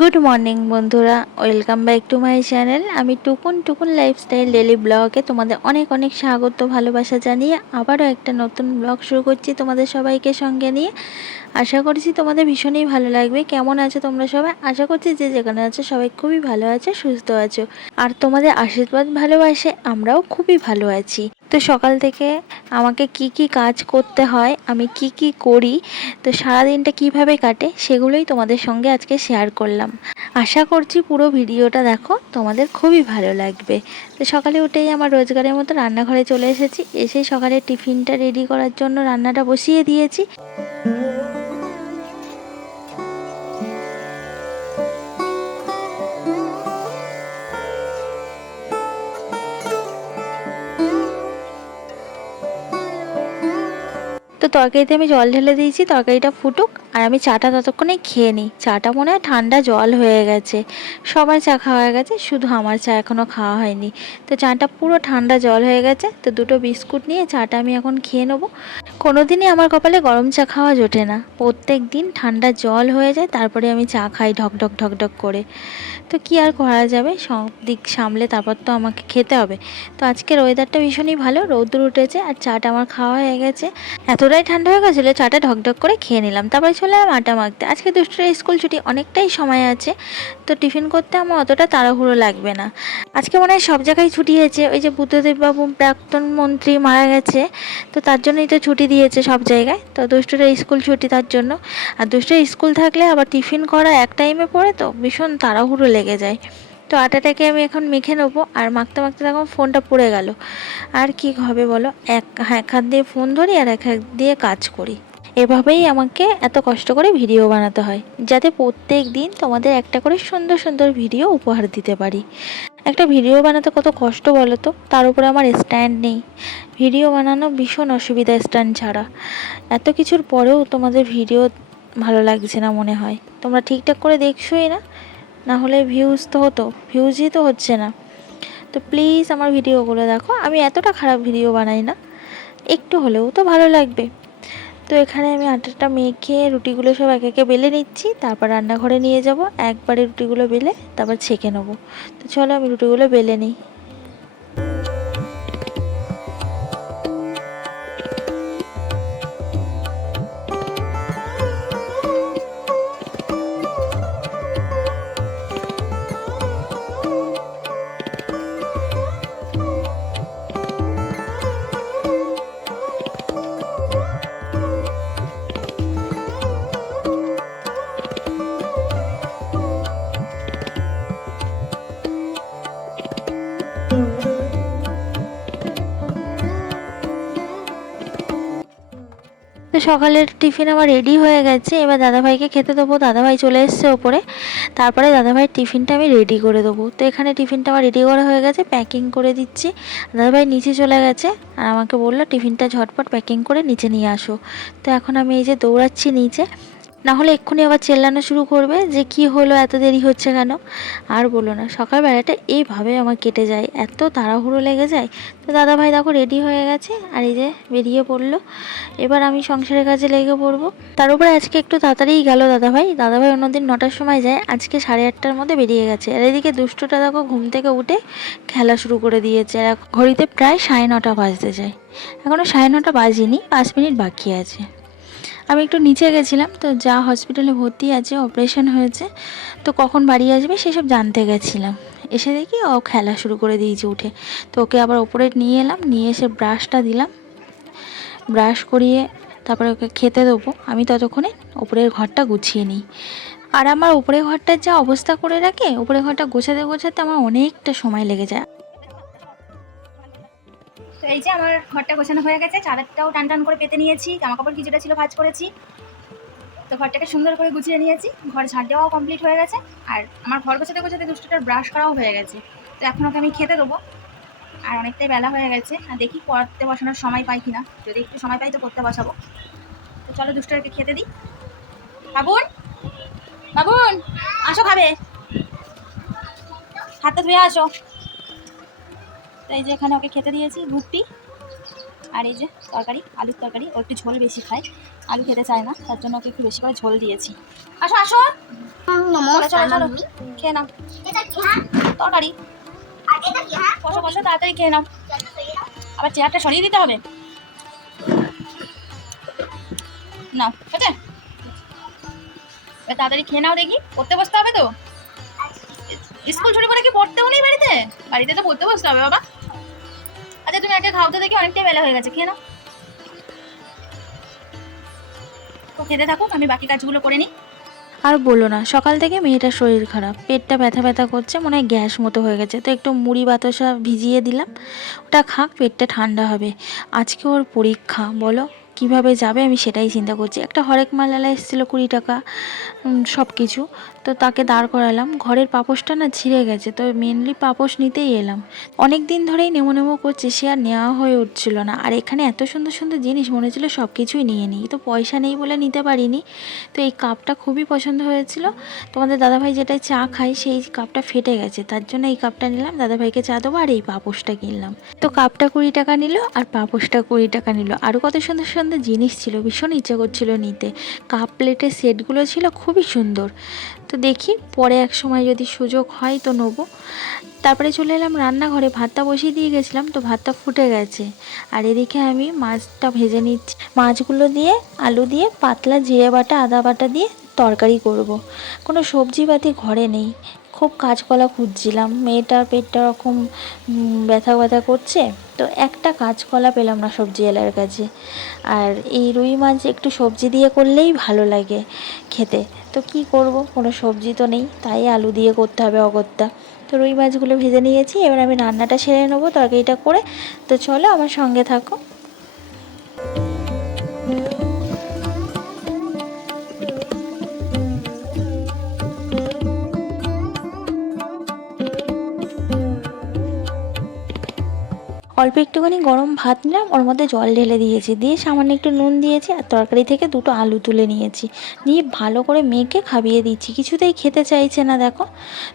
Good morning বন্ধুরা, welcome back to my channel. আমি টুকুন টুকুন lifestyle daily ব্লগে তোমাদের অনেক অনেক স্বাগত ভালোবাসা জানিয়ে আবারও একটা নতুন ব্লগ শুরু করছি তোমাদের সবাইকে সঙ্গে নিয়ে। আশা করছি তোমাদের ভীষণই ভালো লাগবে। কেমন আছো তোমরা সবাই? আশা করছি যে যেখানে আছো সবাই খুবই ভালো আছো, সুস্থ আছো, আর তোমাদের আশীর্বাদ ভালোবাসে আমরাও খুবই ভালো আছি। তো সকাল থেকে আমাকে কি কি কাজ করতে হয়, আমি কি কি করি, তো সারাদিনটা কিভাবে কাটে সেগুলোই তোমাদের সঙ্গে আজকে শেয়ার করলাম। আশা করছি পুরো ভিডিওটা দেখো, তোমাদের খুবই ভালো লাগবে। তো সকালে উঠেই আমার রোজগারের মতো রান্নাঘরে চলে এসেছি। এসেই সকালে টিফিনটা রেডি করার জন্য রান্নাটা বসিয়ে দিয়েছি। তো তরকারিতে আমি জল ঢেলে দিয়েছি, তরকারিটা ফুটুক আর আমি চাটা ততক্ষণে খেয়ে নিই। চাটা মনে হয় ঠান্ডা জল হয়ে গেছে, সবার চা খাওয়া হয়ে গেছে, শুধু আমার চা এখনও খাওয়া হয়নি। তো চাটা পুরো ঠান্ডা জল হয়ে গেছে। তো দুটো বিস্কুট নিয়ে চাটা আমি এখন খেয়ে নেবো। কোনোদিনই আমার কপালে গরম চা খাওয়া জোটে না, প্রত্যেক দিন ঠান্ডা জল হয়ে যায়, তারপরে আমি চা খাই ঢকঢক ঢকঢক করে। তো কি আর করা যাবে, সব দিক সামলে তারপর তো আমাকে খেতে হবে। তো আজকের ওয়েদারটা ভীষণই ভালো, রৌদ্র উঠেছে আর চাটা আমার খাওয়া হয়ে গেছে। এতটাই ঠান্ডা হয়ে গেছিলো, চাটা ঢকঢক করে খেয়ে নিলাম। তারপরে চলে এলাম আটা মাখতে। আজকে দুষ্টুর স্কুল ছুটি, অনেকটাই সময় আছে, তো টিফিন করতে আমার অতটা তাড়াহুড়ো লাগবে না। আজকে মনে হয় সব জায়গায় ছুটি হয়েছে, ওই যে বুদ্ধদেববাবু প্রাক্তন মন্ত্রী মারা গেছে, তো তার জন্যই তো ছুটি দিয়েছে সব জায়গায়। তো দুষ্টুর স্কুল ছুটি তার জন্য। আর দুষ্টুর স্কুল থাকলে আবার টিফিন করা এক টাইমে পড়ে, তো ভীষণ তাড়াহুড়ো লেগে যায়। তো আটাটাকে আমি এখন মেখে নেবো, আর মাখতে মাখতে তখন ফোনটা পড়ে গেল। আর কি হবে বলো, এক হাত দিয়ে ফোন ধরি আর এক হাত দিয়ে কাজ করি। এভাবেই আমাকে এত কষ্ট করে ভিডিও বানাতে হয়, যাতে প্রত্যেক দিন তোমাদের একটা করে সুন্দর সুন্দর ভিডিও উপহার দিতে পারি। একটা ভিডিও বানাতে কত কষ্ট বলো তো, তার উপরে আমার স্ট্যান্ড নেই। ভিডিও বানানো ভীষণ অসুবিধা স্ট্যান্ড ছাড়া। এত কিছুর পরেও তোমাদের ভিডিও ভালো লাগছে না মনে হয়, তোমরা ঠিকঠাক করে দেখছোই না। না হলে ভিউজ তো হতো, ভিউজই তো হচ্ছে না। তো প্লিজ আমার ভিডিওগুলো দেখো, আমি এতটা খারাপ ভিডিও বানাই না, একটু হলেও তো ভালো লাগবে। তো এখানে আমি আটাটা মেখে রুটিগুলো সব একে একে বেলে নিচ্ছি, তারপর রান্নাঘরে নিয়ে যাব, একবারে রুটিগুলো বেলে তারপর ছেঁকে নেবো। তো চলো আমি রুটিগুলো বেলে নিই। তো সকালের টিফিন আমার রেডি হয়ে গেছে, এবার দাদাভাইকে খেতে দেবো। দাদাভাই চলে এসছে ওপরে, তারপরে দাদাভাইয়ের টিফিনটা আমি রেডি করে দেবো। তো এখানে টিফিনটা আমার রেডি করা হয়ে গেছে, প্যাকিং করে দিচ্ছি। দাদাভাই নিচে চলে গেছে আর আমাকে বললো টিফিনটা ঝটপট প্যাকিং করে নিচে নিয়ে আসো। তো এখন আমি এই যে দৌড়াচ্ছি নিচে, না হলে এক্ষুনি আবার চেল্লানো শুরু করবে যে কি হলো, এত দেরি হচ্ছে কেন। আর বলো না, সকালবেলাটা এইভাবে আমার কেটে যায়, এত তাড়াহুড়ো লেগে যায়। তো দাদাভাই দেখো রেডি হয়ে গেছে আর এই যে বেরিয়ে পড়লো। এবার আমি সংসারের কাজে লেগে পড়বো। তার উপরে আজকে একটু তাড়াতাড়িই গেল দাদাভাই অন্যদিন 9টার সময় যায়, আজকে 8:30টার মধ্যে বেরিয়ে গেছে। আর এদিকে দুষ্টুটা দেখো ঘুম থেকে উঠে খেলা শুরু করে দিয়েছে, আর ঘড়িতে প্রায় 9:30 বাজতে যায়। এখনও 9:30 বাজেনি, 5 মিনিট বাকি আছে। আমি একটু নিচে গেছিলাম, তো যা হসপিটালে ভর্তি আছে, অপারেশন হয়েছে, তো কখন বাড়ি আসবে সেসব জানতে গেছিলাম। এসে দেখি ও খেলা শুরু করে দিয়েছে উঠে। তো ওকে আবার ওপরে নিয়ে এলাম, নিয়ে এসে ব্রাশটা দিলাম, ব্রাশ করিয়ে তারপরে ওকে খেতে দেবো। আমি ততক্ষণে ওপরের ঘরটা গুছিয়ে নিই। আর আমার উপরের ঘরটার যা অবস্থা করে রাখে, উপরের ঘরটা গোছাতে গোছাতে আমার অনেকটা সময় লেগে যায়। তো এই যে আমার ঘরটা গোছানো হয়ে গেছে, চাদরটাও টান টান করে পেতে নিয়েছি, জামাকাপড় কিছুটা ছিল ভাঁজ করেছি। তো ঘরটাকে সুন্দর করে গুছিয়ে নিয়েছি, ঘর ঝাড় দেওয়াও কমপ্লিট হয়ে গেছে। আর আমার ঘর গোছাতে গোছাতে দুষ্টুটার ব্রাশ করাও হয়ে গেছে। তো এখন ওকে আমি খেতে দেবো, আর অনেকটাই বেলা হয়ে গেছে। আর দেখি পড়তে বসানোর সময় পাই কিনা, যদি একটু সময় পাই তো পড়তে বসাবো। তো চলো দুষ্টুটাকে খেতে দিই। বাবুন, বাবুন আসো, খাবে, হাতটা ধুয়ে আসো। তো এই যে এখানে ওকে খেতে দিয়েছি রুটি, আর এই যে তরকারি, আলুর তরকারি। ও একটু ঝোল বেশি খায়, আলু খেতে চায় না, তার জন্য ওকে একটু বেশি করে ঝোল দিয়েছি। আসো আসো, চলো চলো চলো, খেয়ে নাও তরকারি। বসো বসো, তাড়াতাড়ি খেয়ে নাও, আবার চেয়ারটা সরিয়ে দিতে হবে। নাও বুঝে, এবার তাড়াতাড়ি খেয়ে নাও, দেখি পড়তে বসতে হবে তো। স্কুল ছুটি করে কি পড়তেও নেই বাড়িতে? বাড়িতে তো পড়তে বসতে হবে বাবা। আচ্ছা তুমি আগে খাও তো দেখি, অনেকটাই বেলা হয়ে গেছে, খেয়ে নাও। তো খেতে থাকুক, আমি বাকি কাজগুলো করে নিই। আর বলো না, সকাল থেকে মেয়েটার শরীর খারাপ, পেটটা ব্যথা ব্যথা করছে, মনে হয় গ্যাস মতো হয়ে গেছে। তো একটু মুড়ি বাতাসা ভিজিয়ে দিলাম, ওটা খাক, পেটটা ঠান্ডা হবে। আজকে ওর পরীক্ষা, বলো কিভাবে যাবে আমি সেটাই চিন্তা করছি। একটা হরেক মালালা এসেছিলো 20 টাকা, সব কিছু। তো তাকে দাঁড় করালাম, ঘরের পাপোশটা না ছিঁড়ে গেছে, তো মেনলি পাপোশ নিতেই এলাম। অনেক দিন ধরেই নেমো নেমো করছে, সে আর নেওয়া হয়ে উঠছিল না। আর এখানে এত সুন্দর সুন্দর জিনিস, মনে হচ্ছিলো সব কিছুই নিয়ে নিই, তো পয়সা নেই বলে নিতে পারিনি। তো এই কাপটা খুবই পছন্দ হয়েছিল, তোমাদের দাদাভাই যেটাই চা খায় সেই কাপটা ফেটে গেছে, তার জন্য এই কাপটা নিলাম, দাদাভাইকে চা দেবো। আর এই পাপোশটা কিনলাম। তো কাপটা 20 টাকা নিল আর পাপোশটা 20 টাকা নিল। আরও কত সুন্দর সুন্দর জিনিস ছিল, ভীষণ ইচ্ছা করছিল নিতে। কাপ প্লেটের সেটগুলো ছিল খুবই সুন্দর। তো দেখি পরে এক সময় যদি সুযোগ হয় তো নেবো। তারপরে চলে এলাম রান্নাঘরে, ভাতটা বসিয়ে দিয়ে গেছিলাম, তো ভাতটা ফুটে গেছে। আর এদিকে আমি মাছটা ভেজে নিচ্ছি। মাছগুলো দিয়ে আলু দিয়ে পাতলা জিরে বাটা আদা বাটা দিয়ে তরকারি করব। কোনো সবজিপাতি ঘরে নেই, খুব কাঁচকলা খুঁজছিলাম, মেয়েটার পেটটা ওরকম ব্যথা ব্যথা করছে, তো একটা কাঁচকলা পেলাম না সবজিওয়ালার কাছে। আর এই রুই মাছ একটু সবজি দিয়ে করলেই ভালো লাগে খেতে, তো কি করব, কোনো সবজি তো নেই, তাই আলু দিয়ে করতে হবে অগত্যা। তো রুই মাছগুলো ভেজে নিয়েছি, এবার আমি রান্নাটা সেরে নেবো তরকারিটা করে। তো চলো আমার সঙ্গে থাকো। অল্প একটুখানি গরম ভাত নিলাম, ওর মধ্যে জল ঢেলে দিয়েছি, দিয়ে সামান্য একটু নুন দিয়েছি, আর তরকারি থেকে 2টো আলু তুলে নিয়েছি, নিয়ে ভালো করে মেখে খাইয়ে দিচ্ছি। কিছুতেই খেতে চাইছে না দেখো,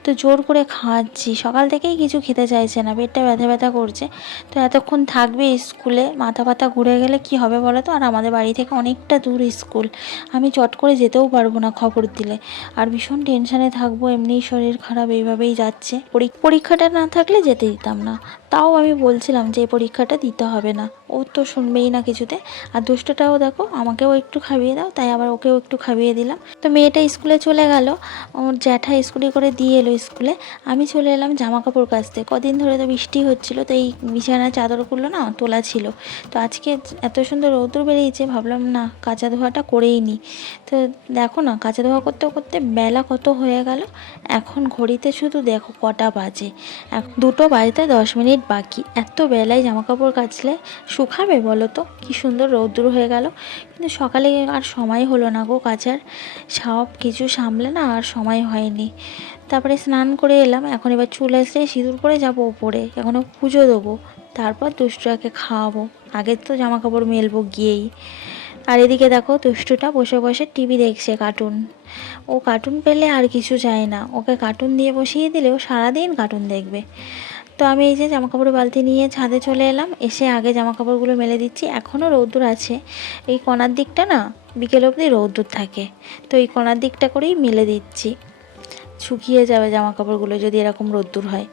তো জোর করে খাওয়াচ্ছি। সকাল থেকেই কিছু খেতে চাইছে না, পেটটা ব্যথা ব্যথা করছে। তো এতক্ষণ থাকবে স্কুলে, মাথা ব্যথা ঘুরে গেলে কি হবে বলো তো। আর আমাদের বাড়ি থেকে অনেকটা দূর স্কুল, আমি চট করে যেতেও পারবো না খবর দিলে। আর ভীষণ টেনশানে থাকবো, এমনিই শরীর খারাপ, এইভাবেই যাচ্ছে। পরীক্ষাটা না থাকলে যেতে দিতাম না, তাও আমি বলছিলাম যে পরীক্ষাটা দিতে হবে না, ও তো শুনবেই না কিছুতে। আর দুষ্টটাও দেখো, আমাকেও একটু খাইয়ে দাও, তাই আবার ওকেও একটু খাইয়ে দিলাম। তো মেয়েটা স্কুলে চলে গেল, ওর জ্যাঠা স্কুটি করে দিয়ে এলো স্কুলে। আমি চলে এলাম জামা কাপড় কাচতে। কদিন ধরে তো বৃষ্টি হচ্ছিলো, তো এই বিছানার চাদরগুলো না তোলা ছিল। তো আজকে এত সুন্দর রৌদ্র বেরিয়েছে, ভাবলাম না কাচা ধোয়াটা করেই নিই। তো দেখো না, কাচা ধোয়া করতে করতে বেলা কত হয়ে গেল। এখন ঘড়িতে শুধু দেখো কটা বাজে, 2টো বাজতে 10 মিনিট বাকি। এত বেলায় জামা কাপড় কাচলে শুকাবে বলো তো, কি সুন্দর রৌদ্র হয়ে গেল। কিন্তু সকালে আর সময় হলো না গো কাচার, সব কিছু সামলে না আর সময় হয়নি। তারপরে স্নান করে এলাম, এখন এবার চুল আসলে সিঁদুর পরে যাবো ওপরে, এখনও পুজো দেবো, তারপর দুষ্টুটাকে খাওয়াবো। আগে তো জামা কাপড় মেলবো গিয়েই। আর এদিকে দেখো দুষ্টুটা বসে বসে টিভি দেখছে, কার্টুন। ও কার্টুন পেলে আর কিছু চায় না, ওকে কার্টুন দিয়ে বসিয়ে দিলে ও সারাদিন কার্টুন দেখবে। তো আমি এই যে জামাকাপড়ের বালতি নিয়ে ছাদে চলে এলাম, এসে আগে জামাকাপড়গুলো মেলে দিচ্ছি। এখনও রৌদ্র আছে, এই কোণার দিকটা না বিকেল অবধি রৌদ্র থাকে, তো এই কোণার দিকটা করেই মেলে দিচ্ছি। শুকিয়ে যাবে জামাকাপড়গুলো যদি এরকম রৌদ্র হয়।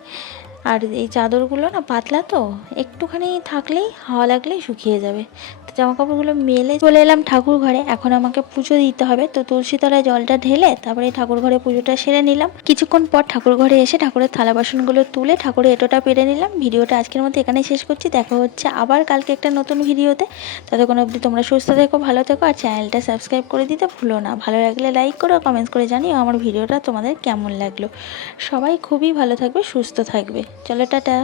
আর এই চাদরগুলো না পাতলা, তো একটুখানি থাকলেই হাওয়া লাগলেই শুকিয়ে যাবে। তো জামাকাপড়গুলো মেলে চলে এলাম ঠাকুর ঘরে। এখন আমাকে পুজো দিতে হবে, তো তুলসী তলায় জলটা ঢেলে তারপরে ঠাকুর ঘরে পুজোটা সেরে নিলাম। কিছুক্ষণ পর ঠাকুর ঘরে এসে ঠাকুরের থালা বাসনগুলো তুলে ঠাকুরের এঁটোটা পেরে নিলাম। ভিডিওটা আজকের মতো এখানেই শেষ করছি, দেখা হচ্ছে আবার কালকে একটা নতুন ভিডিওতে। ততক্ষণ অবধি তোমরা সুস্থ থেকো, ভালো থেকো, আর চ্যানেলটা সাবস্ক্রাইব করে দিতে ভুলো না। ভালো লাগলে লাইক করো, কমেন্টস করে জানিও আমার ভিডিওটা তোমাদের কেমন লাগলো। সবাই খুবই ভালো থাকবে, সুস্থ থাকবে। চলো টাটা।